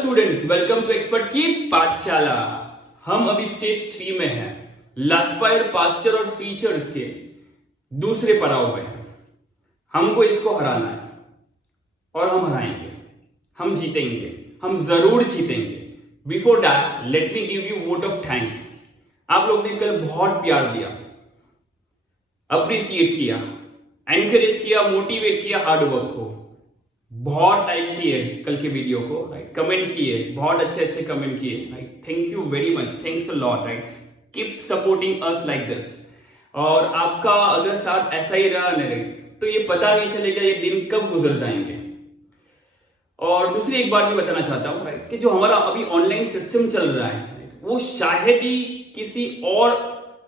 Students, welcome to expert की पाठशाला। हम अभी स्टेज 3 में हैं, लास्पायर पास्चर और फीचर्स के दूसरे पड़ाव में हैं। हमको इसको हराना है और हम हराएंगे, हम जीतेंगे, हम जरूर जीतेंगे। Before that let me give you won't of thanks. आप लोग ने कल बहुत प्यार दिया, अप्रिशिएट किया, एनकरेज किया, मोटिवेट किया हार्ड वर्क को, बहुत लाइक किए कल के वीडियो को, राइट, कमेंट किए, बहुत अच्छे अच्छे कमेंट किए, right, thank you very much, thanks a lot, right, keep supporting us like this. और आपका अगर साथ ऐसा ही रहा नहीं तो ये पता नहीं चलेगा ये दिन कब गुजर जाएंगे। और दूसरी एक बात भी बताना चाहता हूँ, राइट, कि जो हमारा अभी ऑनलाइन सिस्टम चल रहा है वो शायद ही किसी और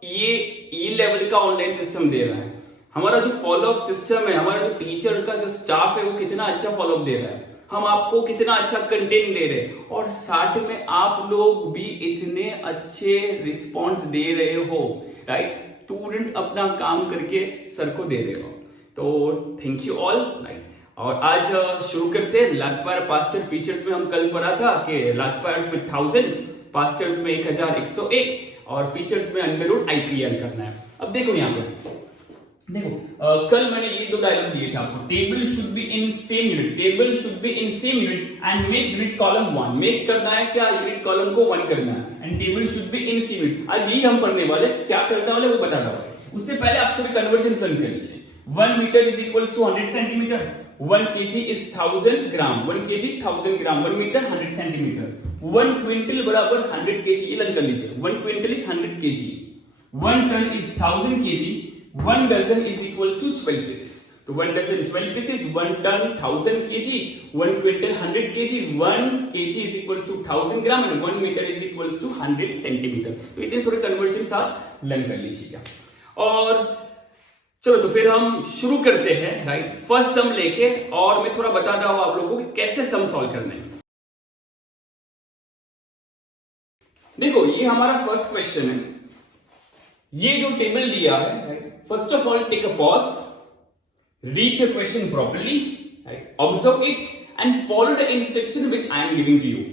ये लेवल का ऑनलाइन सिस्टम दे रहा है। हमारा जो फॉलोअप सिस्टम है, हमारा जो टीचर का जो स्टाफ है वो कितना अच्छा फॉलोअप दे रहा है, हम आपको कितना अच्छा कंटेंट दे रहे हैं और साथ में आप लोग भी इतने अच्छे रिस्पॉन्स दे रहे हो, राइट, स्टूडेंट अपना काम करके सर को दे रहे हो, तो थैंक यू ऑल, राइट। और आज शुरू करते हैं लास्पायर पास्चर फीचर्स में। हम कल पढ़ा था कि लास्पायर्स में 1000, पास्चर्स में 1101 और फीचर्स में अंडर IPL करना है। अब देखो यहाँ पे देखो, कल मैंने ये दो डायलॉग दिए थे आपको, table should be in same unit, table should be in same unit and make unit column 1। Make करना है क्या, यूनिट कॉलम को 1 करना है, and table should be in same unit. आज यही हम पढ़ने वाले, क्या करने वाले वो बता रहा हूं। उससे पहले आप थोड़ी कन्वर्जन लर्न कर लीजिए। 1 metre is equals to 100 centimetre, 1 kg is 1000 gram, 1 kg 1000 gram, 1 metre 100 centimetre, 1 quintal बराबर 100 kg, ये लर्न कर लीजिए। 1 quintal is 100 kg, 1 tonne is 1000 kg, 1 dozen is equals to 12 pieces. तो 1 dozen 12 pieces, 1 ton 1000 kg, 1 quintal 100 kg, 1 kg is equals to 1000 gram and 1 meter is equals to 100 centimetre. तो इतने थोड़े conversion आप learn कर लीजिएगा। और चलो तो फिर हम शुरू करते हैं, राइट, फर्स्ट सम लेके, और मैं थोड़ा बता रहा हूं आप लोगों को कि कैसे सम सॉल्व करने हैं। देखो ये हमारा फर्स्ट क्वेश्चन है। ये जो टेबल दिया है, first of all take a pause, read the question properly, right, observe it and follow the instruction which I am giving to you.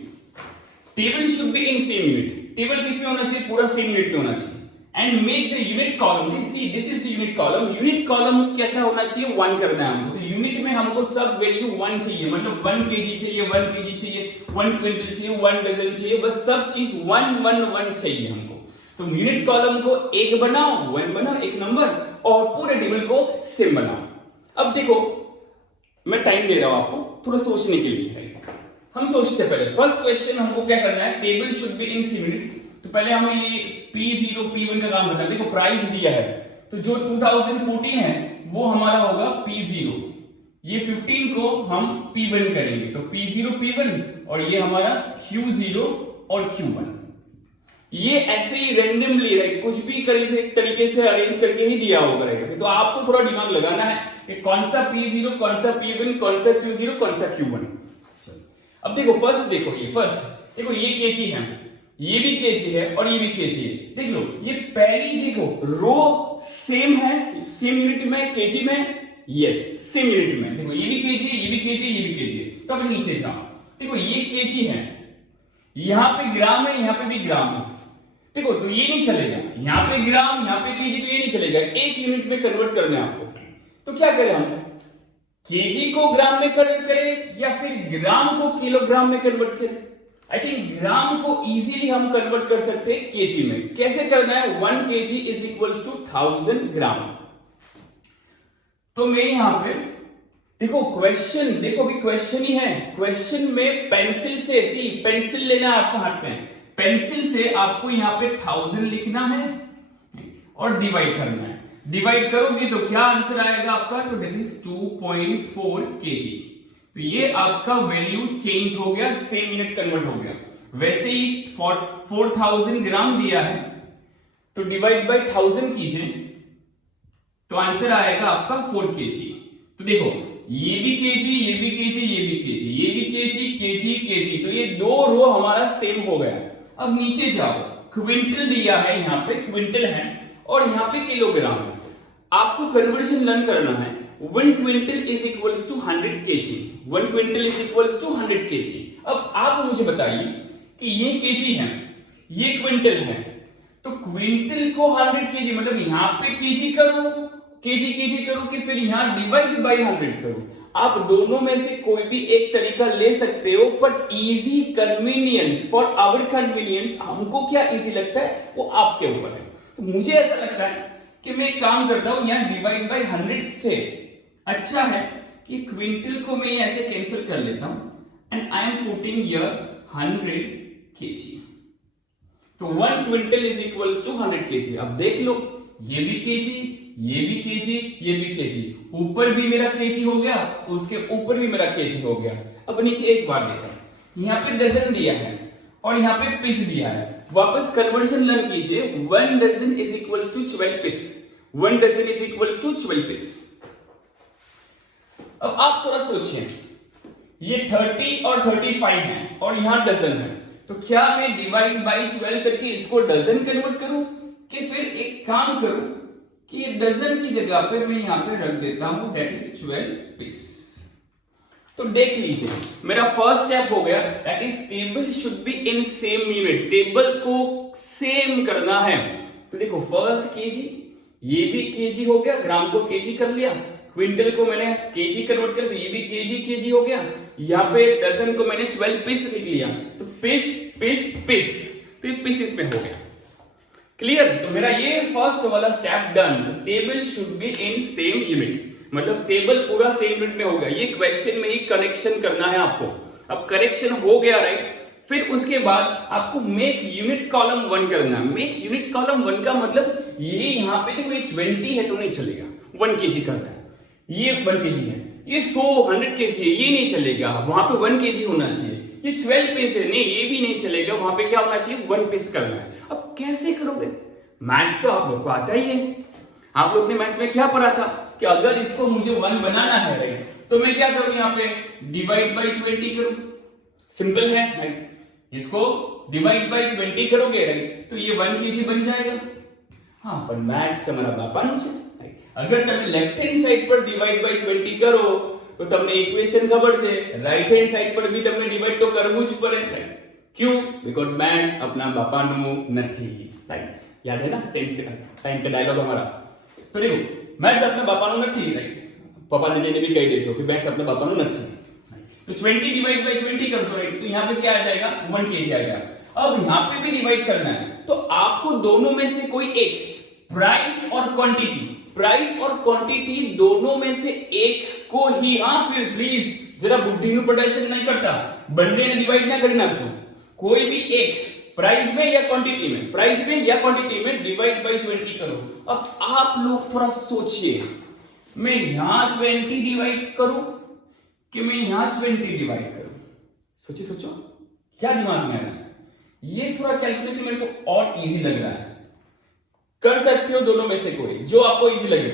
Table should be in same unit, table किस में होना चाहिए, पूरा same unit में होना चाहिए, and make the unit column, see this is the unit column, unit column कैसा होना चाहिए, 1 करना है हमको। तो यूनिट में हमको सब वैल्यू 1 चाहिए, मतलब 1 kg चाहिए, 1 kg चाहिए, 1 क्विंटल चाहिए, 1 डजन चाहिए, बस सब चीज 1 1 1 चाहिए हमको। तो यूनिट कॉलम को 1 बनाओ, 1 बनाओ, एक नंबर, और पूरे टेबल को सेम बनाओ। अब देखो मैं टाइम दे रहा हूं आपको थोड़ा सोचने के लिए है। हम सोचते पहले फर्स्ट क्वेश्चन हमको क्या करना है, table should be in same unit. तो पहले हमें ये P0 P1 का काम करना है। देखो प्राइस दिया है, तो जो 2014 है वो हमारा होगा P0, ये 15 को हम P1 करेंगे, तो P0 P1 और ये हमारा Q0 और Q1। ये ऐसे ही रैंडमली, राइट, कुछ भी तरीके से अरेंज करके ही दिया होगा, राइट। तो आपको थोड़ा दिमाग लगाना है कि कौन सा P0, कौन सा P1, कौन सा Q0, कौन सा Q1। अब देखो फर्स्ट, देखो ये फर्स्ट, देखो ये kg है, ये भी kg है और ये भी kg है। देख लो ये पहली, देखो रो सेम है, सेम यूनिट में, kg में, यस सेम यूनिट में। देखो ये भी kg है, ये भी kg है, ये भी kg है। तो अब नीचे जाओ, देखो ये kg है, यहां पे ग्राम है, यहां पे भी ग्राम है। देखो तो ये नहीं चलेगा, यहां पे ग्राम, यहां पे केजी, तो ये नहीं चलेगा, एक यूनिट में कन्वर्ट करना है आपको। तो क्या करें हम, केजी को ग्राम में कन्वर्ट करें या फिर ग्राम को किलोग्राम में कन्वर्ट करें? आई थिंक ग्राम को इजीली हम कन्वर्ट कर सकते हैं केजी में। कैसे करना है, 1 kg इज इक्वल्स टू 1000 ग्राम। तो मैं यहां पे देखो क्वेश्चन, देखो अभी क्वेश्चन ही है, क्वेश्चन में पेंसिल से, सी पेंसिल लेना है आपको हाथ में, पेंसिल से आपको यहाँ पे 1000 लिखना है और डिवाइड करना है। डिवाइड करोगे तो क्या आंसर आएगा आपका, तो दैट इज 2.4 kg। तो ये आपका वैल्यू चेंज हो गया, सेम यूनिट कन्वर्ट हो गया। वैसे ही 4000 ग्राम दिया है, तो डिवाइड बाय 1000 कीजिए, तो आंसर आएगा आपका 4 kg। तो देखो ये भी kg, ये भी kg, ये भी kg, ये भी kg, kg, kg, तो ये दो रो हमारा सेम हो गया। अब नीचे जाओ, क्विंटल दिया है, यहाँ पे क्विंटल है और यहाँ पे किलोग्राम है। आपको कन्वर्जन लर्न करना है 1 quintal is equals to 100 kg. 1 quintal is equals to 100 kg. अब आप मुझे बताइए कि ये केजी है, ये क्विंटल है, तो क्विंटल को 100 केजी मतलब यहां पे केजी करो, केजी करो कि फिर यहां डिवाइड बाय 100 करो। आप दोनों में से कोई भी एक तरीका ले सकते हो, but easy convenience, for our convenience, हमको क्या इजी लगता है वो आपके ऊपर है। तो मुझे ऐसा लगता है कि मैं एक काम करता हूं, यहां डिवाइड बाय 100 से अच्छा है कि क्विंटल को मैं ऐसे कैंसिल कर लेता हूं and I am putting here 100 kg. तो 1 quintal is equals to 100 kg. अब देख लो, ये भी केजी, ये भी केजी, ये भी केजी, ऊपर भी मेरा केजी हो गया, उसके ऊपर भी मेरा केजी हो गया। अब नीचे एक बार देखा, यहाँ पे डजन दिया है और यहाँ पे पीस दिया है। वापस कन्वर्जन लर्न कीजिए। 1 dozen is equals to 12 piece. 1 dozen is equals to 12 piece. अब आप थोड़ा सोचिए, ये 30 और 35 है और यहां डजन है, तो क्या मैं डिवाइड बाई 12 करके इसको डजन कन्वर्ट करूं कि फिर एक काम करूं कि डजन की जगह पे मैं यहां पे रख देता हूं दैट इज 12 पीस। तो देख लीजिए, मेरा फर्स्ट स्टेप हो गया, that is table should be in same unit. Table को सेम करना है। तो देखो, फर्स्ट केजी, ये भी केजी हो गया, ग्राम को केजी कर लिया, क्विंटल को मैंने केजी कन्वर्ट कर दिया, ये भी केजी हो गया, यहाँ पे डजन को मैंने 12 पीस लिख लिया। तो पीस पीस पीस, तो ये पीसेस में हो गया। क्लियर? तो मेरा ये फर्स्ट वाला step done. Table should be in same unit, मतलब टेबल पूरा सेम यूनिट में हो गया। ये क्वेश्चन में ही करेक्शन करना है आपको। अब करेक्शन हो गया, राइट? फिर उसके बाद आपको मेक यूनिट कॉलम 1 करना है। मेक यूनिट कॉलम 1 का मतलब ये यहाँ पे देखो, ये 20 है तो नहीं चलेगा, 1 केजी करना है। ये 1 केजी है, ये 100 केजी है, ये नहीं चलेगा, वहां पे 1 केजी होना चाहिए। ये 12 पीस है, नहीं ये भी नहीं चलेगा, वहां पे क्या होना चाहिए, 1 पीस करना है। अब कैसे करोगे? मैथ्स तो आप लोग को आता ही है। आप लोग ने मैथ्स में क्या पढ़ा था कि अगर इसको मुझे 1 बनाना है, राइट, तो मैं क्या करूं, यहाँ पे डिवाइड बाई 20 करूं। सिंपल है, राइट? इसको डिवाइड बाई 20 करोगे, राइट, तो ये 1 केजी बन जाएगा। हाँ, पर मैथ्स તમારા બાપાનું છે। अगर તમે लेफ्ट हैंड साइड पर डिवाइड बाय 20 करो तो તમને इक्वेशन खबर છે, राइट हैंड साइड पर भी તમને डिवाइड तो करવું જ પડે, राइट? क्यों? बिकॉज़ मैथ्स अपना बापाનું નથી, राइट? याद है ना 10th टाइम का डायलॉग हमारा। तो देखो, मैथ्स अपना बापाનું નથી, राइट? पप्पाने जઈને भी कही देજો कि मैथ्स अपना बापाનું નથી। तो 20 डिवाइड बाय 20 करसो, राइट, तो यहां पे क्या आ जाएगा, 1 केजी आएगा। अब यहां पे भी डिवाइड करना है, तो आपको दोनों में से कोई एक, प्राइस और क्वांटिटी, प्राइस और क्वांटिटी दोनों में से एक को ही, हाँ फिर प्लीज जरा बुद्धि નું પ્રદર્શન नहीं करता, બંનેને डिवाइड ना કરી નાખજો। कोई भी एक, प्राइस में या क्वांटिटी में, प्राइस में या क्वांटिटी में डिवाइड बाय 20 करो। अब आप लोग थोड़ा सोचिए, मैं यहां 20 डिवाइड करूं कि मैं यहां 20 डिवाइड करूं? सोचो क्या दिमाग में आ रहा है? ये थोड़ा कैलकुलेशन मेरे को और इजी लग रहा है। कर सकते हो दोनों में से कोई, जो आपको इजी लगे।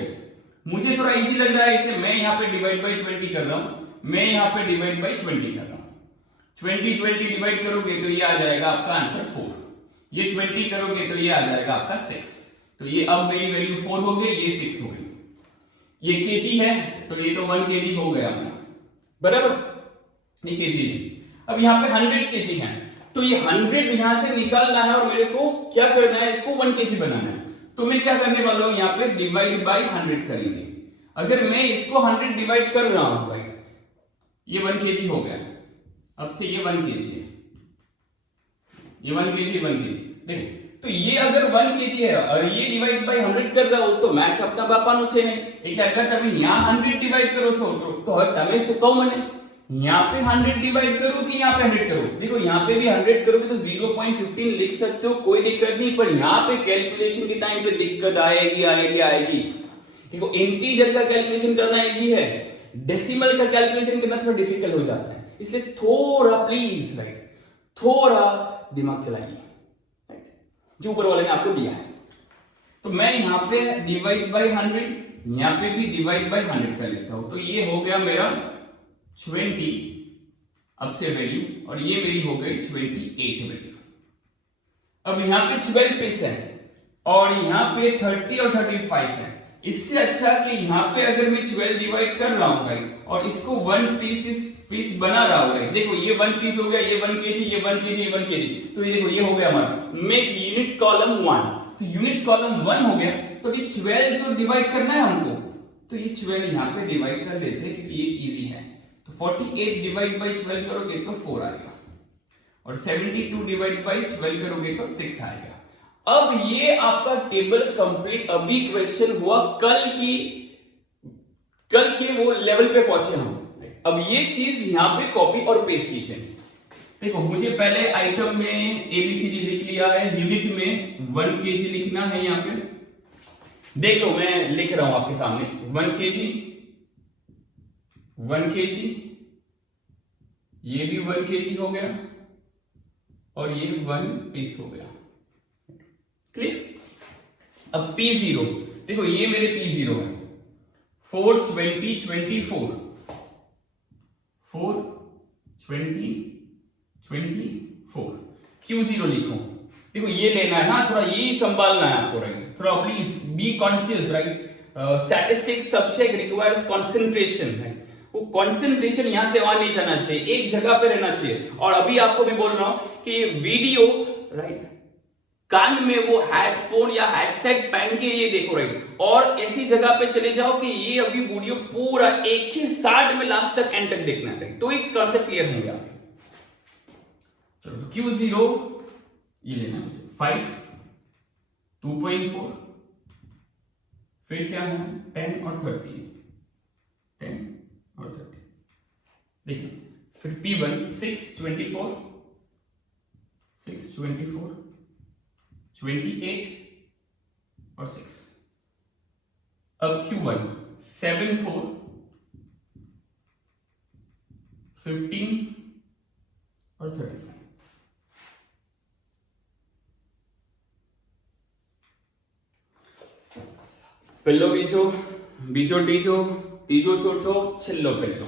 मुझे थोड़ा इजी लग रहा है, इसलिए मैं यहां पे डिवाइड बाय 20 कर रहा हूं। मैं यहां पे डिवाइड बाय 20 कर रहा हूं। 20 डिवाइड करोगे तो ये आ जाएगा आपका आंसर 4। ये 20 करोगे तो ये आ जाएगा आपका 6। तो ये अब मेरी वैल्यू 4 हो गई, ये 6 हो गई। ये केजी है तो ये तो 1 केजी हो गया मेरा, बराबर? ये केजी है। अब यहां पे 100 केजी है, तो ये 100 यहां से निकालना है और मेरे को क्या करना है, इसको 1 केजी बनाना है। तो मैं क्या करने वाला हूं, यहाँ पे डिवाइड बाय 100 करेंगे। अगर मैं इसको 100 डिवाइड कर रहा हूं, राइट, ये 1 केजी हो गया। अब से ये 1 केजी है, ये 1 केजी देखो, तो ये अगर 1 केजी है और ये डिवाइड बाय 100 कर रहा हो तो मैथ्स अपना बापाનું છે નહીં। એટલે અગર તમે यहाँ 100 डिवाइड करो છો तो હવે તમે શું કહો મને, यहाँ पे 100 डिवाइड करो कि यहाँ पे 100 करो? देखो, यहाँ पे भी 100 करोगे तो 0.15 लिख सकते हो, कोई दिक्कत नहीं, पर यहाँ पे कैलकुलेशन के टाइम पे दिक्कत आएगी। देखो, इंटीजर का कैलकुलेशन करना इजी है, डेसिमल का कैलकुलेशन करना थोड़ा डिफिकल्ट हो जाता है। इसलिए थोड़ा प्लीज, राइट, थोड़ा दिमाग चलाइए, राइट, जो ऊपर वाले ने आपको दिया है। तो मैं यहाँ पे डिवाइड बाय 100, यहाँ पे भी डिवाइड बाय 100 कर लेता हूं। तो ये हो गया मेरा 20 अब से वैल्यू, और ये मेरी हो गई 28 वैल्यू। अब यहां पे 12 पीस है और यहां पे 30 और 35 है। इससे अच्छा कि यहाँ पे अगर मैं 12 डिवाइड कर रहा हूँ राइट, और इसको 1 पीस बना रहा हूँ राइट, देखो ये 1 पीस हो गया, ये 1 केजी, ये 1 केजी, ये 1 केजी, तो ये देखो ये हो गया हमारा मेक यूनिट कॉलम 1, तो यूनिट कॉलम 1 हो गया, तो ये 12 जो डिवाइड करना है हमको, तो ये 12 यहाँ पे डिवाइड कर देते हैं क्योंकि ये इजी है, तो 48 डिवाइड बाई 12 करोगे तो 4 आएगा, और 72 डिवाइड बाई 12 करोगे तो 6 आएगा। अब ये आपका टेबल कंप्लीट, अभी क्वेश्चन हुआ कल के वो लेवल पे पहुंचे हम। अब ये चीज यहां पे कॉपी और पेस्ट कीजिए। देखो मुझे पहले आइटम में एबीसीडी लिख लिया है, यूनिट में 1 केजी लिखना है, यहां पे देख लो मैं लिख रहा हूं आपके सामने 1 केजी, 1 केजी, ये भी 1 केजी हो गया, और ये 1 पीस हो गया, क्लियर। अब P0 देखो ये मेरे P0 है, 4 20 24, 4 20 24, Q0 लिखो, देखो ये लेना है, हाँ थोड़ा यही संभालना है आपको राइट, थोड़ा please be conscious right, statistics subject requires concentration है, वो कंसंट्रेशन यहां से वहां नहीं जाना चाहिए, एक जगह पे रहना चाहिए। और अभी आपको मैं बोल रहा हूं कि वीडियो राइट, कान में वो हेडफोन या हेडसेट पहन के ये देखो राइट, और ऐसी जगह पे चले जाओ कि ये अभी वीडियो पूरा एक ही साथ में लास्ट तक एंड तक देखना है, तो एक कंसेप्ट क्लियर होंगे आप। चलो तो Q0 ये लेना मुझे 5, 2.4, फिर क्या है 10 और 30, 10 और 30 देखिए, फिर P1 6 24, 6 24, 28 और 6, अब Q1 7 4, 15 और 35, पेल्लो बीजो, बीजो टीजो, तीजो चौथो, छिल्लो पेल्लो,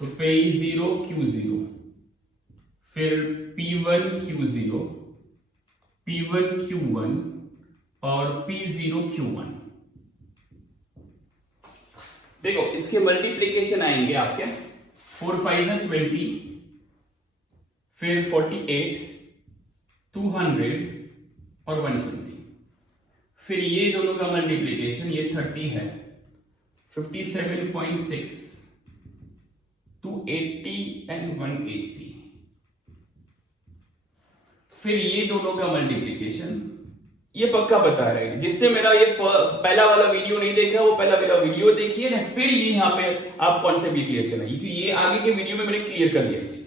तो P0 Q0, फिर P1 Q0, P1 Q1 और P0 Q1। देखो इसके मल्टीप्लीकेशन आएंगे आपके 4 5 20, फिर 48, 200 और 120, फिर ये दोनों का मल्टीप्लीकेशन ये 30 है, 57.6, 280 एंड 180, फिर ये दोनों का मल्टीप्लीकेशन ये पक्का पता है, जिससे मेरा ये पहला वाला वीडियो नहीं देखा वो पहला मेरा वीडियो देखिए ना, फिर ये यहाँ पे आप कॉन्सेप्ट भी क्लियर करना, क्योंकि ये आगे के वीडियो में मैंने क्लियर कर दिया चीज।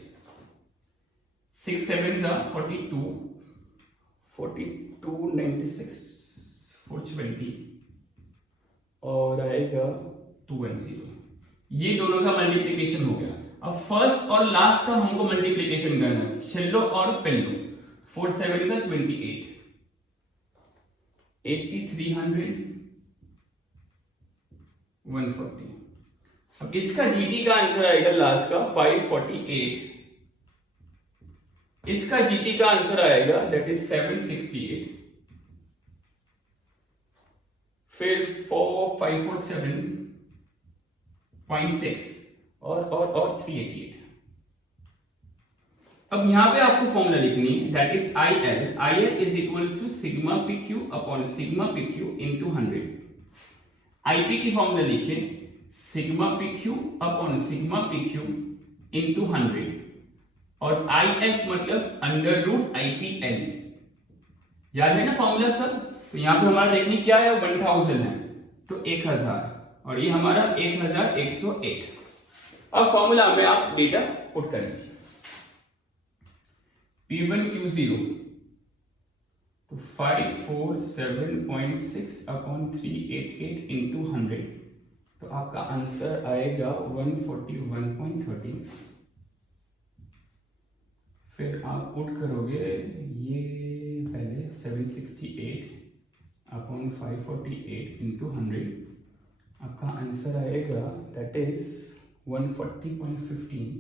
6 7 42, 42 96, 420 और आएगा 2 and 0, ये दोनों का मल्टीप्लीकेशन हो गया। अब फर्स्ट और लास्ट का हमको मल्टीप्लीकेशन करना है, छिल्लो और पेल्लो, 4 7 28, 80 300 140, अब इसका जीटी का आंसर आएगा लास्ट का 548, इसका जीटी का आंसर आएगा दैट इज 768, फिर 547.6 और 388। अब यहां पे आपको फॉर्मूला लिखनी है that is IL is equals to sigma PQ upon sigma PQ into 100। IP की फॉर्मूला लिखिए sigma PQ upon sigma PQ into 100, और IF मतलब अंडर रूट IPL, याद है ना फॉर्मूला सर। तो यहां पे हमारा देखनी क्या है 1000 है, तो 1000, और ये हमारा 1101। अब फॉर्मूला में आप डेटा पुट कर लीजिए, P1 Q0 तो 547.6 अपॉन 388 इंटू 100, तो आपका आंसर आएगा 141.30। फिर आप पुट करोगे ये पहले 768 अपॉन 548 इंटू 100, आपका आंसर आएगा दैट इज 140.15,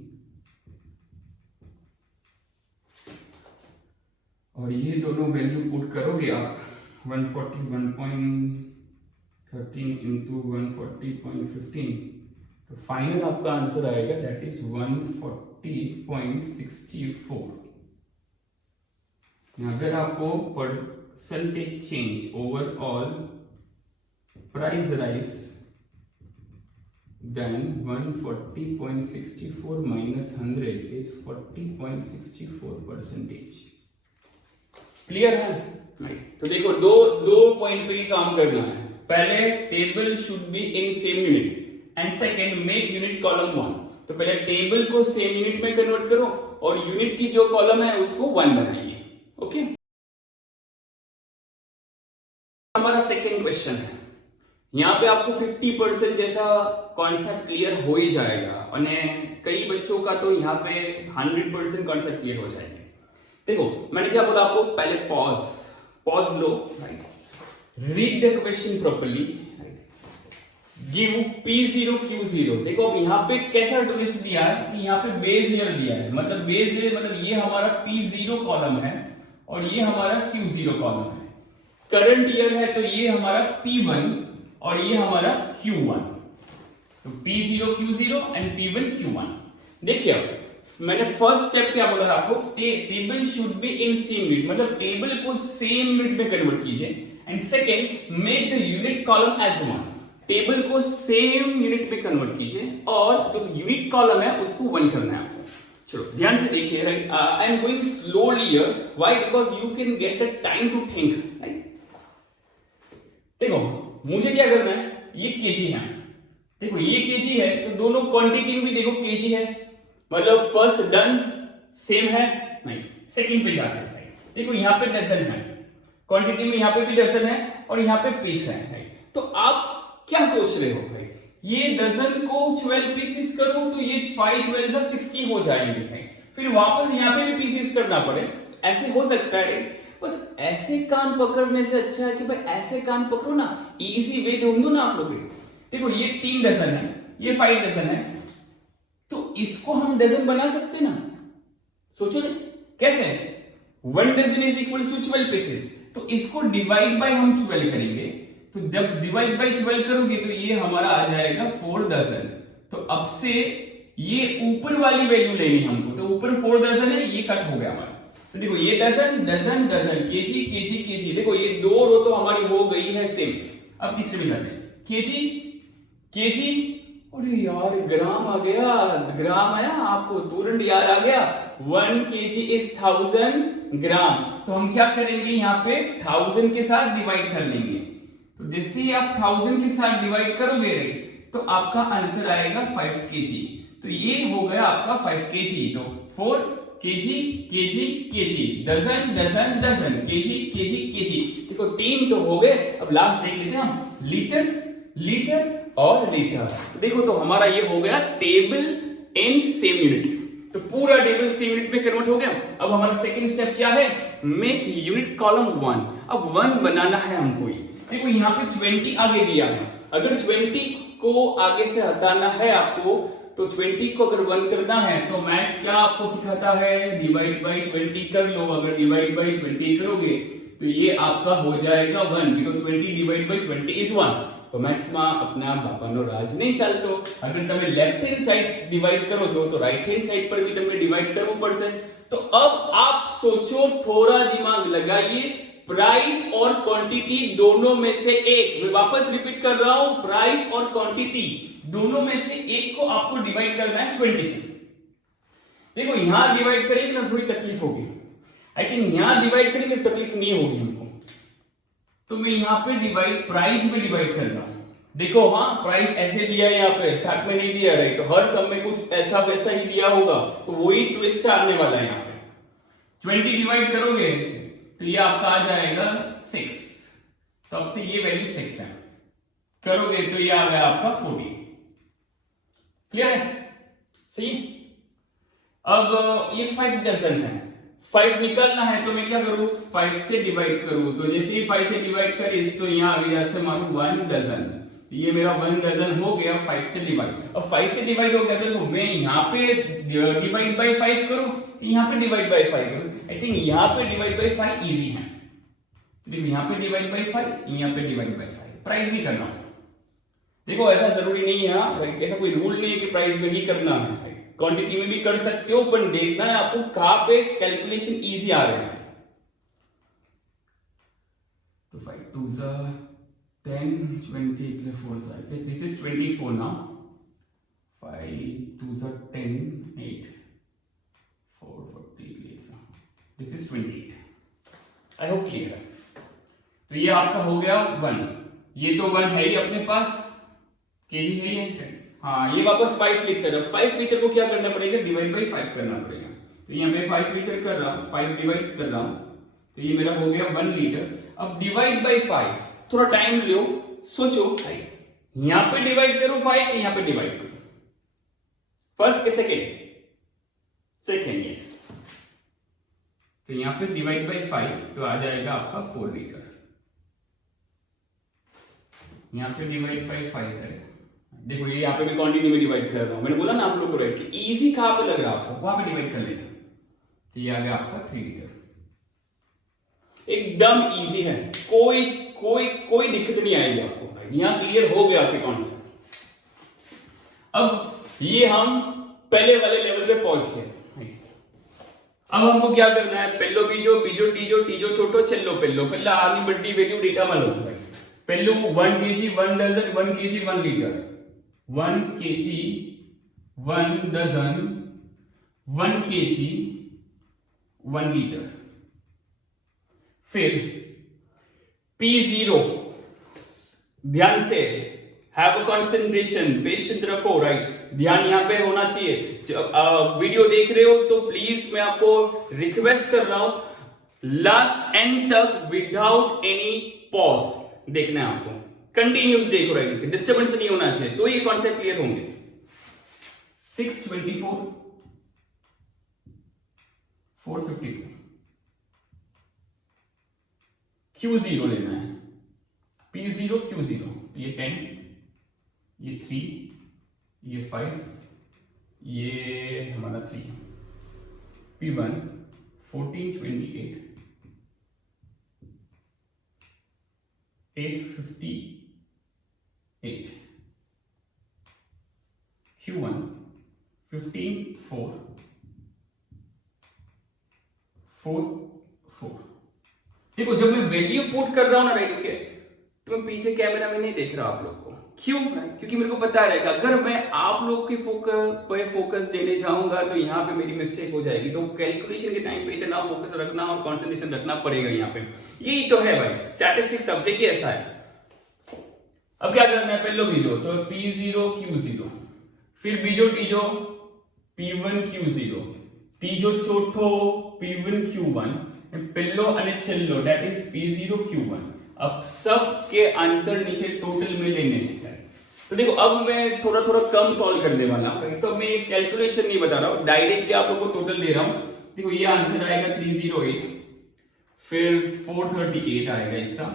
और ये दोनों वैल्यू पुट करोगे आप 141.30 13 इंटू 140.15, तो फाइनल आपका आंसर आएगा दैट इज 140.64। अगर आपको percentage change overall price rise then 140.64 minus 100 is 40.64%। Clear है? तो देखो दो पॉइंट पे ही काम करना है। पहले table should be in same unit and second make unit column 1। तो पहले टेबल को सेम यूनिट में कन्वर्ट करो और यूनिट की जो कॉलम है उसको 1 बनाइए। ओके, हमारा सेकंड क्वेश्चन है। यहाँ पे आपको 50% जैसा कॉन्सेप्ट क्लियर हो ही जाएगा और कई बच्चों का तो यहाँ पे 100% कॉन्सेप्ट क्लियर हो जाएंगे। देखो मैंने क्या बोला आपको, पहले pause low, right, read the question properly, give P0 Q0। देखो अब यहाँ पे कैसा ट्विस्ट दिया है कि यहाँ पे बेस ईयर दिया है, मतलब बेस ईयर मतलब ये हमारा P0 कॉलम है और ये हमारा Q0 कॉलम है। करंट ईयर है तो ये हमारा P1 और ये हमारा Q1। तो P0 Q0 and P1 Q1। देखिए अब मैंने फर्स्ट स्टेप क्या बोला था आपको, table should be in same unit, मतलब टेबल को सेम यूनिट में कन्वर्ट कीजिए and second make the unit column as one. Table को सेम यूनिट में कन्वर्ट कीजिए और जो यूनिट कॉलम है उसको 1 करना है आपको। चलो ध्यान से देखिए, I am going slowly here, why, because you can get the time to think, right. देखो मुझे क्या करना है, ये केजी है, देखो ये केजी है तो दोनों क्वांटिटी में भी देखो केजी है, मतलब फर्स्ट डन सेम है, नहीं सेकंड पे जाते हैं। देखो यहाँ पे डजन है, क्वांटिटी में यहाँ पे भी डजन है और यहाँ पे पीस है। तो आप क्या सोच रहे हो भाई, ये डजन को 12 पीसेस करूं तो ये 5 12 60 हो जाएंगे, फिर वापस यहाँ पे भी पीसेस करना पड़े, ऐसे हो सकता है। पर ऐसे कान पकड़ने से अच्छा है कि भाई ऐसे कान पकड़ो ना, इजी वे ढूंढ दो ना आप लोग। देखो ये 3 डजन है, ये 5 डजन है, तो इसको हम डजन बना सकते ना, सोचो ना कैसे। 1 dozen is equal to 12 pieces, तो इसको डिवाइड बाय हम 12 करेंगे, तो जब डिवाइड बाय 12 करोगे तो ये हमारा आ जाएगा 4 डजन। तो अब से ये ऊपर वाली वैल्यू लेनी हमको, तो ऊपर 4 डजन है, ये कट हो गया हमारा। तो देखो ये dozen dozen dozen, kg kg kg, देखो ये 2 रो तो हमारी हो गई है सेम। अब तीसरे में जाते हैं, केजी केजी, अरे यार ग्राम आ गया, ग्राम आया आपको तुरंत याद आ गया, 1 kg इज 1000 ग्राम। तो हम क्या करेंगे, यहाँ पे 1000 के साथ डिवाइड कर लेंगे। तो जैसे ही आप 1000 के साथ डिवाइड करोगे तो आपका आंसर आएगा 5 kg। तो ये हो गया आपका 5 kg। तो 4 kg kg kg, dozen dozen dozen, kg kg kg. देखो 3 तो हो गए, अब लास्ट देख लेते हैं हम, लीटर लीटर और लीटर। देखो तो हमारा ये हो गया टेबल इन सेम यूनिट, तो पूरा टेबल सेम यूनिट में कन्वर्ट हो गया। अब हमारा सेकंड स्टेप क्या है, मेक यूनिट कॉलम 1। अब 1 बनाना है हमको। देखो यहाँ पे 20 आगे दिया है, अगर 20 को आगे से हटाना है आपको, तो 20 को अगर 1 करना है तो मैथ्स क्या आपको सिखाता है, डिवाइड बाय 20 कर लो। अगर डिवाइड बाय 20 करोगे तो ये आपका हो जाएगा 1, बिकॉज 20 डिवाइड बाय 20 इज 1। तो मैथ्स में अपना बापानो राज नहीं चालतो। अगर તમે लेफ्ट हैंड साइड डिवाइड करो છો तो राइट हैंड साइड पर भी તમને डिवाइड करવું પડશે। तो अब आप सोचो, थोड़ा दिमाग लगाइए, प्राइस और क्वांटिटी दोनों में से एक, मैं वापस रिपीट कर रहा हूं, प्राइस और क्वांटिटी दोनों में से एक को आपको डिवाइड करना है 20 से। देखो यहां डिवाइड करेंगे ना थोड़ी तकलीफ होगी, आई थिंक यहां डिवाइड करेंगे तकलीफ नहीं होगी हमको। तो मैं यहाँ पे डिवाइड प्राइस में डिवाइड कर रहा हूं। देखो हाँ प्राइस ऐसे दिया है, यहाँ पे साथ में नहीं दिया, राइट। तो हर सब में कुछ ऐसा वैसा ही दिया होगा, तो वही ट्विस्ट आने वाला है। यहाँ पे 20 डिवाइड करोगे तो ये आपका आ जाएगा 6, तो अब से ये वैल्यू 6 है, करोगे तो ये आ गया आपका 40। क्लियर है, सही। अब ये 5 डजन है, 5 निकालना है तो मैं क्या करूं, 5 से डिवाइड करूं। तो जैसे ही 5 से डिवाइड करीस तो यहाँ आ गया से मारू 1 डजन, ये मेरा 1 डजन हो गया 5 से डिवाइड। अब 5 से डिवाइड हो गया तो मैं यहाँ पे डिवाइड बाय 5 करूं, यहाँ पे डिवाइड बाय 5 करूं। आई थिंक यहाँ पे डिवाइड बाय 5 इजी है। देखो यहाँ पे डिवाइड बाय 5, यहाँ पे डिवाइड बाय 5, प्राइस भी करना। देखो ऐसा जरूरी नहीं है, ऐसा कोई रूल नहीं है कि प्राइस में ही करना है, क्वांटिटी में भी कर सकते हो, पर देखना है आपको कहां पे कैलकुलेशन इजी आ रहा है। तो 5 2 10 20 4 दिस इज 24 ना, 5 2 10 8 4 48 this is 28। I hope clear है। तो ये आपका हो गया 1, ये तो 1 है ही अपने पास, केजी है ये, हाँ ये वापस 5 लिख कर, 5 लीटर को क्या करना पड़ेगा, डिवाइड बाई 5 करना पड़ेगा। तो यहाँ पे 5 लीटर कर रहा हूँ, 5 डिवाइड कर रहा हूँ, तो ये मेरा हो गया 1 लीटर। अब डिवाइड बाई 5, थोड़ा टाइम लो, सोचो, यहां पे डिवाइड करो 5, यहां पे डिवाइड करो, फर्स्ट के सेकेंड, सेकेंड यस। तो यहां पे डिवाइड बाई 5 तो आ जाएगा आपका 4 लीटर, यहां पे डिवाइड बाई 5 करें, देखो ये यहाँ पे मैं क्वांटिटी में डिवाइड कर रहा हूं, मैंने बोला ना आप लोगों को राइट कि इजी कहां पे लग रहा है आपको, वहां पे डिवाइड कर लेना। तो ये आ गया आपका 3 लीटर, एकदम इजी है, कोई कोई कोई दिक्कत नहीं आएगी आपको, यहां क्लियर हो गया आपके कॉन्सेप्ट। अब ये हम पहले वाले लेवल पे पहुंच गए। अब हमको क्या करना है, पेल्लो बीजो बीजो टीजो टीजो छोटो चेल्लो पेल्लो, पहला आनी बड्डी वैल्यू डेटा मालो, पेल्लो 1 kg 1 dozen 1 kg 1 litre, 1 kg 1 dozen 1 kg 1 litre. फिर P0, ध्यान से, हैव कंसंट्रेशन, पेशेंस रखो, राइट, ध्यान यहां पे होना चाहिए। वीडियो देख रहे हो तो प्लीज मैं आपको रिक्वेस्ट कर रहा हूं लास्ट एंड तक विदाउट एनी पॉज देखना है आपको, कंटिन्यूस देखो, राइट, डिस्टर्बेंस नहीं होना चाहिए, तो ये कॉन्सेप्ट क्लियर होंगे। 624 452 Q0 लेना है, P0 Q0, ये 10, ये 3, ये 5, ये हमारा 3, P1 1428 858, Q1 15 4 4। देखो जब मैं वैल्यू पुट कर रहा हूं ना, राइट, के तो मैं पीछे कैमरा में नहीं देख रहा आप लोग को, क्यों, क्योंकि मेरे को पता रहेगा अगर मैं आप लोग के फोकस देने जाऊंगा तो यहाँ पे मेरी मिस्टेक हो जाएगी, तो कैलकुलेशन के टाइम पे इतना फोकस रखना और कंसंट्रेशन रखना पड़ेगा यहाँ पे, यही तो है भाई, स्टैटिस्टिक्स सब्जेक्ट ही ऐसा है। अब क्या करना है, पहले बीजो तो P0 Q0, फिर बीजो टीजो P1 Q0, तीजो चौथो P1 Q1, पिल्लो अने छेल्लो दैट इज P0 Q1। अब सब के आंसर नीचे टोटल में लेने हैं। तो देखो अब मैं थोड़ा थोड़ा कम सॉल्व करने वाला हूं, तो मैं कैलकुलेशन नहीं बता रहा हूं, डायरेक्टली आप लोगों को टोटल दे रहा हूं। देखो ये आंसर आएगा 308, फिर 438 आएगा इसका,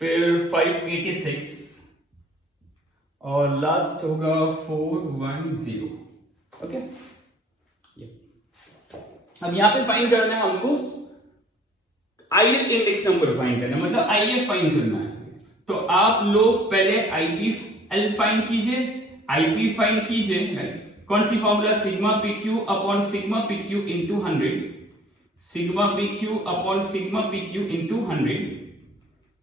फिर 586 और लास्ट होगा 410। ओके, अब यहां पे फाइंड करना है हमको आईएल इंडेक्स नंबर फाइंड करना है, मतलब आईएफ फाइंड करना है। तो आप लोग पहले आईपीएल फाइंड कीजिए, आईपी फाइंड कीजिए, कौन सी formula, sigma P Q upon sigma P Q into 100, sigma P Q upon sigma P Q into 100,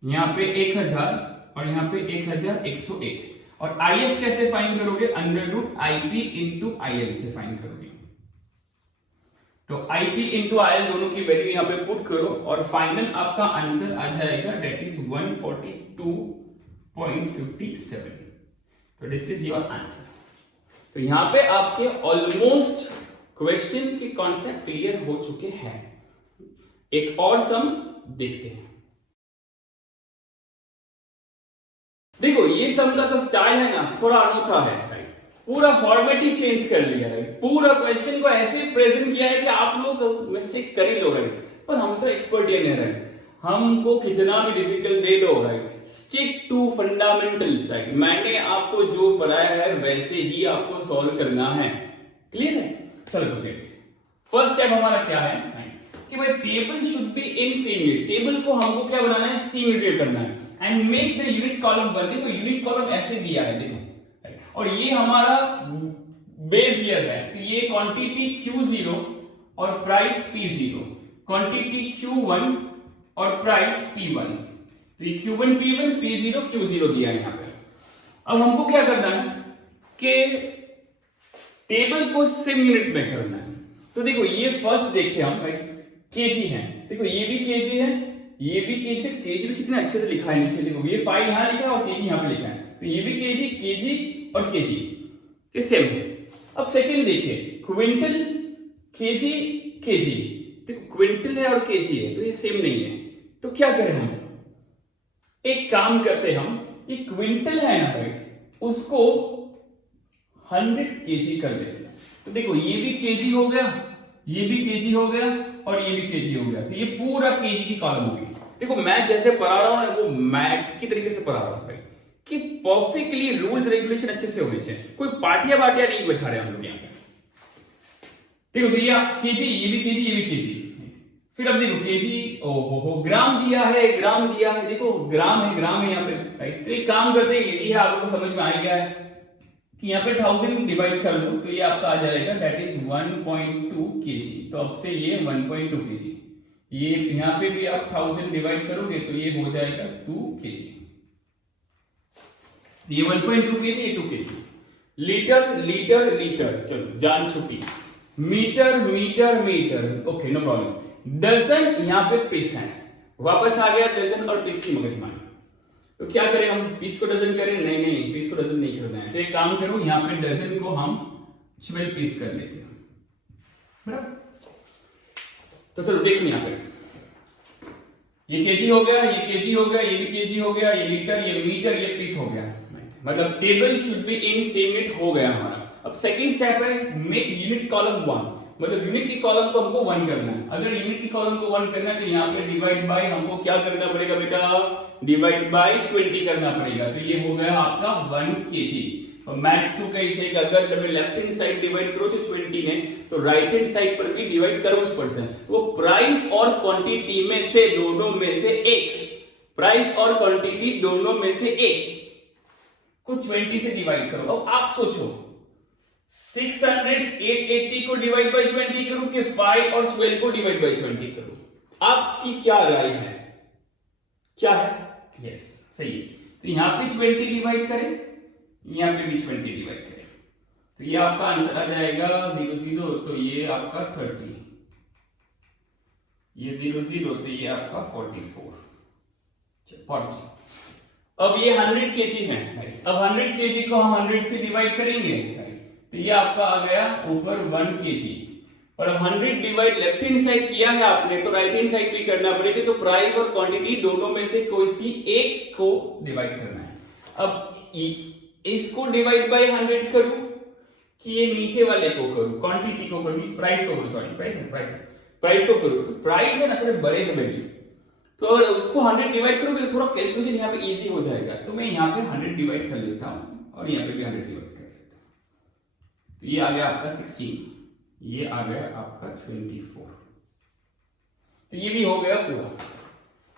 यहां पे 1000 और यहां पे 1101, और आईएफ कैसे फाइंड करोगे, under root IP into IL से फाइंड करोगे। तो IP इंटू आईएल दोनों की वैल्यू यहां पे पुट करो और फाइनल आपका आंसर आ जाएगा दैट इज 142.57। तो दिस इज योर आंसर। तो यहां पे आपके ऑलमोस्ट क्वेश्चन के कॉन्सेप्ट क्लियर हो चुके हैं। एक और सम देखते हैं। देखो ये सम का तो स्टाइल है ना थोड़ा अनोखा है, पूरा फॉर्मेट ही चेंज कर लिया है, पूरा क्वेश्चन को ऐसे प्रेजेंट किया है कि आप लोग मिस्टेक कर ही लो, राइट, पर हम तो एक्सपर्ट ही नहीं, राइट, हमको कितना भी डिफिकल्ट दे दो, right, stick to fundamentals, right, मैंने आपको जो पढ़ाया है वैसे ही आपको सॉल्व करना है, क्लियर है। चलो तो फिर फर्स्ट स्टेप हमारा क्या है कि भाई table should be in symmetry, table को हमको क्या बनाना है, सिमेट्री करना है, and make the unit column one. देखो यूनिट कॉलम ऐसे दिया है देखो, और ये हमारा बेस ईयर है, तो ये क्वांटिटी Q0 और प्राइस P0, क्वांटिटी Q1 और प्राइस P1, तो ये Q1 P1 P0 Q0 दिया है यहां पे। अब हमको क्या करना है कि टेबल को सेम यूनिट में करना है। तो देखो ये फर्स्ट देखते हम भाई केजी है, देखो ये भी केजी है, ये भी केजी, केजी भी कितना अच्छे से लिखा है नीचे, देखो ये फाइल यहां लिखा है और केजी यहां पे लिखा है, तो ये भी केजी, केजी और केजी, ये सेम है। अब सेकंड देखिए क्विंटल, केजी, केजी, देखो क्विंटल है और केजी है, तो ये सेम नहीं है, तो क्या करें हम, एक काम करते हैं हम, ये क्विंटल है ना भाई, उसको 100 केजी कर देते हैं। तो देखो ये भी केजी हो गया, ये भी केजी हो गया और ये भी केजी हो गया, तो ये पूरा केजी की कॉलम होगी। देखो मैं जैसे पढ़ा रहा हूं ना वो मैथ्स की तरीके से पढ़ा रहा हूं भाई, कि परफेक्टली रूल्स रेगुलेशन अच्छे से होने चाहिए, कोई पार्टियां बाटियां नहीं बैठा रहे हम लोग यहाँ पे। देखो भैया केजी, ये भी केजी, ये भी केजी, फिर अब देखो केजी, ओहो ग्राम दिया है, ग्राम दिया है, देखो ग्राम है यहाँ पे। तो एक काम करते हैं, इजी है, आपको समझ में आ गया है कि यहाँ पे 1000 डिवाइड कर लो तो ये आपका आ जाएगा दैट इज 1.2 केजी, तो अब से ये 1.2 केजी, ये यहाँ पे भी आप 1000 डिवाइड करोगे तो ये हो जाएगा 2 केजी, ये 1.2 केजी, ये 2 केजी। लीटर, लीटर, लीटर, चलो जान छुट्टी, metre, metre, metre, okay no problem. Dozen, यहाँ पे पीस है, वापस आ गया डजन और पीस की मगजमारी, तो क्या करें हम, पीस को डजन करें, नहीं पीस को डजन नहीं करना है, तो एक काम करो यहाँ पे डजन को हम 12 पीस कर लेते हैं, बराबर। तो चलो देखो यहाँ पे ये केजी हो गया, ये केजी हो गया, ये भी केजी हो गया, ये लीटर, ये मीटर, ये पीस हो गया, मतलब table should be in same unit हो गया हमारा। अब सेकंड स्टेप है मेक यूनिट कॉलम 1, मतलब यूनिट की कॉलम को हमको 1 करना है। अगर यूनिट की कॉलम को 1 करना है तो यहाँ पे डिवाइड बाय हमको क्या करना पड़ेगा बेटा, डिवाइड बाय 20 करना पड़ेगा, तो ये हो गया आपका 1 केजी। और मैथ्स को कैसे, अगर मैं लेफ्ट हैंड साइड डिवाइड करो तो 20 ने, तो राइट हैंड साइड पर भी डिवाइड करो उस परसेंट, तो प्राइस और क्वांटिटी में से दोनों में से एक, प्राइस और क्वांटिटी दोनों में से एक को 20 से डिवाइड करो। अब आप सोचो 600 880 को डिवाइड बाय 20 करूं कि 5 और 12 को डिवाइड बाय 20 करूं, आपकी क्या राय है, क्या है, यस सही है। तो यहां पे 20 डिवाइड करें, यहां पे भी 20 डिवाइड करें, तो ये आपका आंसर आ जाएगा 0 0, तो ये आपका 30, ये 0 0, तो ये आपका 44। अब ये 100 केजी है, अब 100 केजी को हम 100 से डिवाइड करेंगे, तो ये आपका आ गया ऊपर 1 केजी, और अब 100 डिवाइड लेफ्ट हैंड साइड किया है आपने, तो राइट हैंड साइड भी करना पड़ेगा, तो प्राइस और क्वांटिटी दोनों में से कोई सी एक को डिवाइड करना है। अब इसको डिवाइड बाय 100 करूं कि ये नीचे वाले को करूं, क्वांटिटी को करूं, प्राइस को करूं, सॉरी प्राइस को करूं, तो प्राइस है ना थोड़े बड़े है वैल्यू, तो अगर उसको 100 डिवाइड करोगे तो थोड़ा कैलकुलेशन यहाँ पे इजी हो जाएगा, तो मैं यहाँ पे 100 डिवाइड कर लेता हूँ और यहाँ पे भी 100 डिवाइड कर लेता हूँ, तो ये आ गया आपका 16, ये आ गया आपका 24, तो ये भी हो गया पूरा।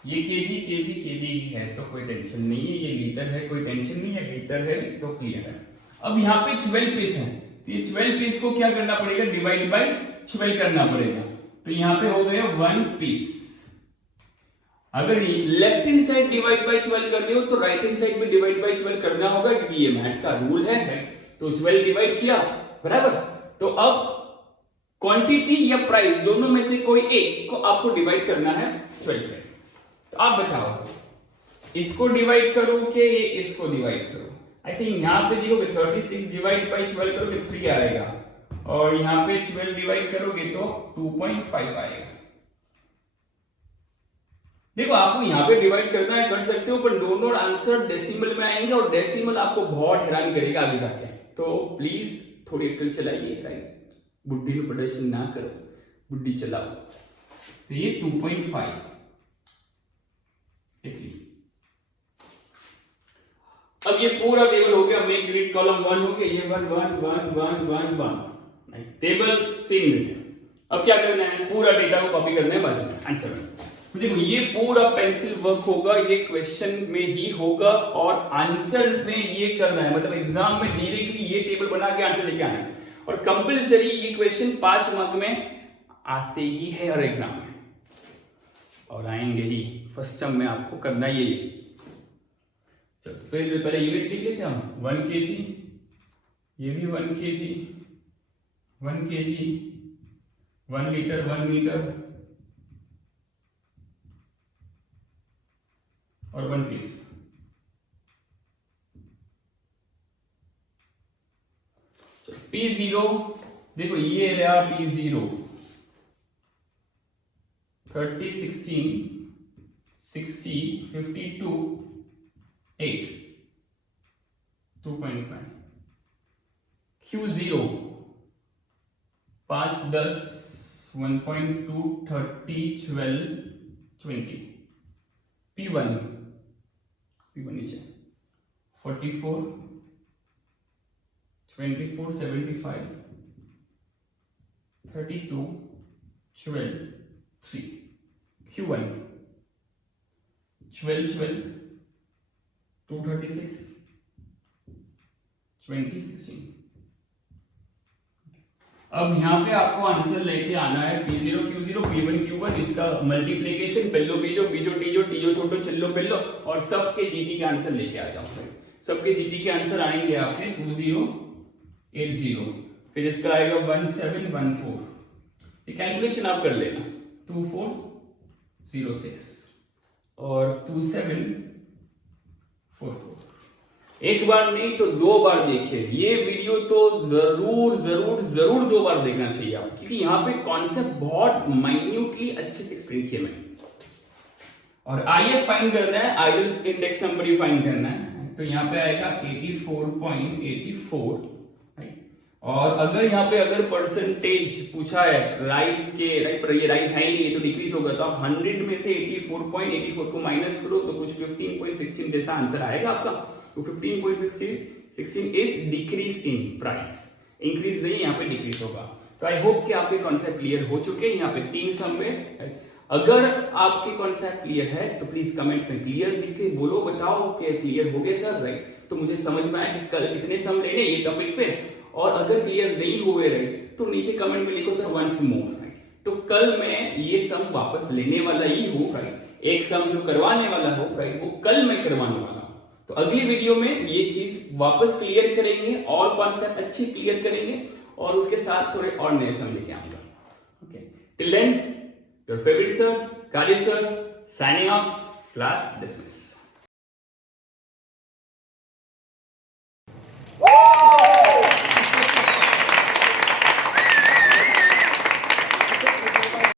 ये केजी केजी केजी ही है तो कोई टेंशन नहीं है, ये लीटर है कोई टेंशन नहीं है, लीटर है तो क्लियर है। अब यहाँ पे 12 पीस है, तो ये 12 पीस को क्या करना पड़ेगा, डिवाइड बाय 12 करना पड़ेगा, तो यहाँ पे हो गया 1 पीस। अगर left hand side divide by 12 करनी हो तो राइट हैंड साइड भी डिवाइड बाय 12 करना होगा, क्योंकि ये मैथ्स का रूल है, तो 12 डिवाइड किया, बराबर। तो अब क्वांटिटी या प्राइस दोनों में से कोई एक को आपको डिवाइड करना है 12 से, तो आप बताओ इसको डिवाइड करो कि इसको डिवाइड करो। आई थिंक यहाँ पे देखोगे 36 डिवाइड बाय 12 करोगे 3 आएगा, और यहाँ पे 12 डिवाइड करोगे तो 2.5 आएगा। देखो आपको यहाँ पे डिवाइड करना है कर सकते हो, पर दोनों आंसर डेसिमल में आएंगे और डेसिमल आपको बहुत हैरान करेगा आगे जाके, तो प्लीज थोड़ी अक्ल चलाइए, राइट, बुद्धि में प्रदर्शन ना करो, बुद्धि चलाओ। तो ये 2.5 अब ये पूरा टेबल हो गया, मेक यूनिट कॉलम 1 हो गया, ये 1 1 1 1 1 1 टेबल सेम यूनिट है। अब क्या करना है, पूरा डेटा को कॉपी करना है बाजू में आंसर में, देखो ये पूरा पेंसिल वर्क होगा, ये क्वेश्चन में ही होगा और आंसर में ये करना है, मतलब एग्जाम में डायरेक्टली ये टेबल बना के आंसर लेके आना है। और कंपलसरी ये क्वेश्चन 5 मार्क में आते ही है हर एग्जाम में, और आएंगे ही, फर्स्ट टर्म में आपको करना ही है। चलो फिर पहले यूनिट लिख लेते हैं हम। 1 kg, ये भी 1 kg, 1 kg, 1 लीटर, 1 मीटर और 1 पीस। P0 देखो ये रहा P0, 30, 16, 60, 52, 8, 2.5। Q0 5, 10, 1.2, 30, 12, 20। P1 नीचे 44, 24, 75, 32, 12, 3। Q1 12, 12, 236, 20, 16। अब यहां पे आपको आंसर लेके आना है P0, Q0, P1, Q1, इसका मल्टीप्लिकेशन पेल्लो बीजो, बीजो टीजो, टीजो छोटो, चिल्लो पेल्लो, और सबके जीटी के आंसर लेके आ जाओ। सबके जीटी के आंसर आएंगे आपके 2080, फिर इसका आएगा 1714। ये कैलकुलेशन आप कर लेना, 2406 और 2744। एक बार नहीं तो 2 बार देखिए ये वीडियो, तो जरूर जरूर जरूर 2 बार देखना चाहिए आपको, क्योंकि यहाँ पे कॉन्सेप्ट बहुत माइन्यूटली अच्छे से एक्सप्लेन किया मैंने। और आईएफ फाइंड करना है, आइडल इंडेक्स नंबर ही फाइंड करना है, तो यहाँ पे आएगा 84.84। और अगर यहाँ पे अगर परसेंटेज पूछा है राइज के, राइट, ये राइज है ही नहीं, तो डिक्रीज होगा, तो आप 100 में से 84.84 को माइनस करो तो कुछ 15.16 जैसा आंसर आएगा आपका। तो 15.16 is decrease in price, increase नहीं, यहाँ पे डिक्रीज होगा। तो आई होप कि आपके कॉन्सेप्ट क्लियर हो चुके हैं। यहाँ पे 3 सम में, अगर आपके कॉन्सेप्ट क्लियर है तो प्लीज कमेंट में क्लियर लिख के बोलो, बताओ कि क्लियर हो गए सर, राइट, तो मुझे समझ में आया कि कल कितने सम लेने ये टॉपिक पे। और अगर क्लियर नहीं हुए, राइट, तो नीचे कमेंट में लिखो सर वंस मोर, राइट, तो कल मैं ये सम वापस लेने वाला ही हूँ, राइट, एक सम जो करवाने वाला हो, राइट, वो कल मैं करवाने वाला हूँ। तो अगली वीडियो में ये चीज वापस क्लियर करेंगे और कॉन्सेप्ट अच्छी क्लियर करेंगे, और उसके साथ थोड़े और नए सम लेके आऊंगा। Okay, till then your favourite sir, कार्य sir, signing off, class dismiss.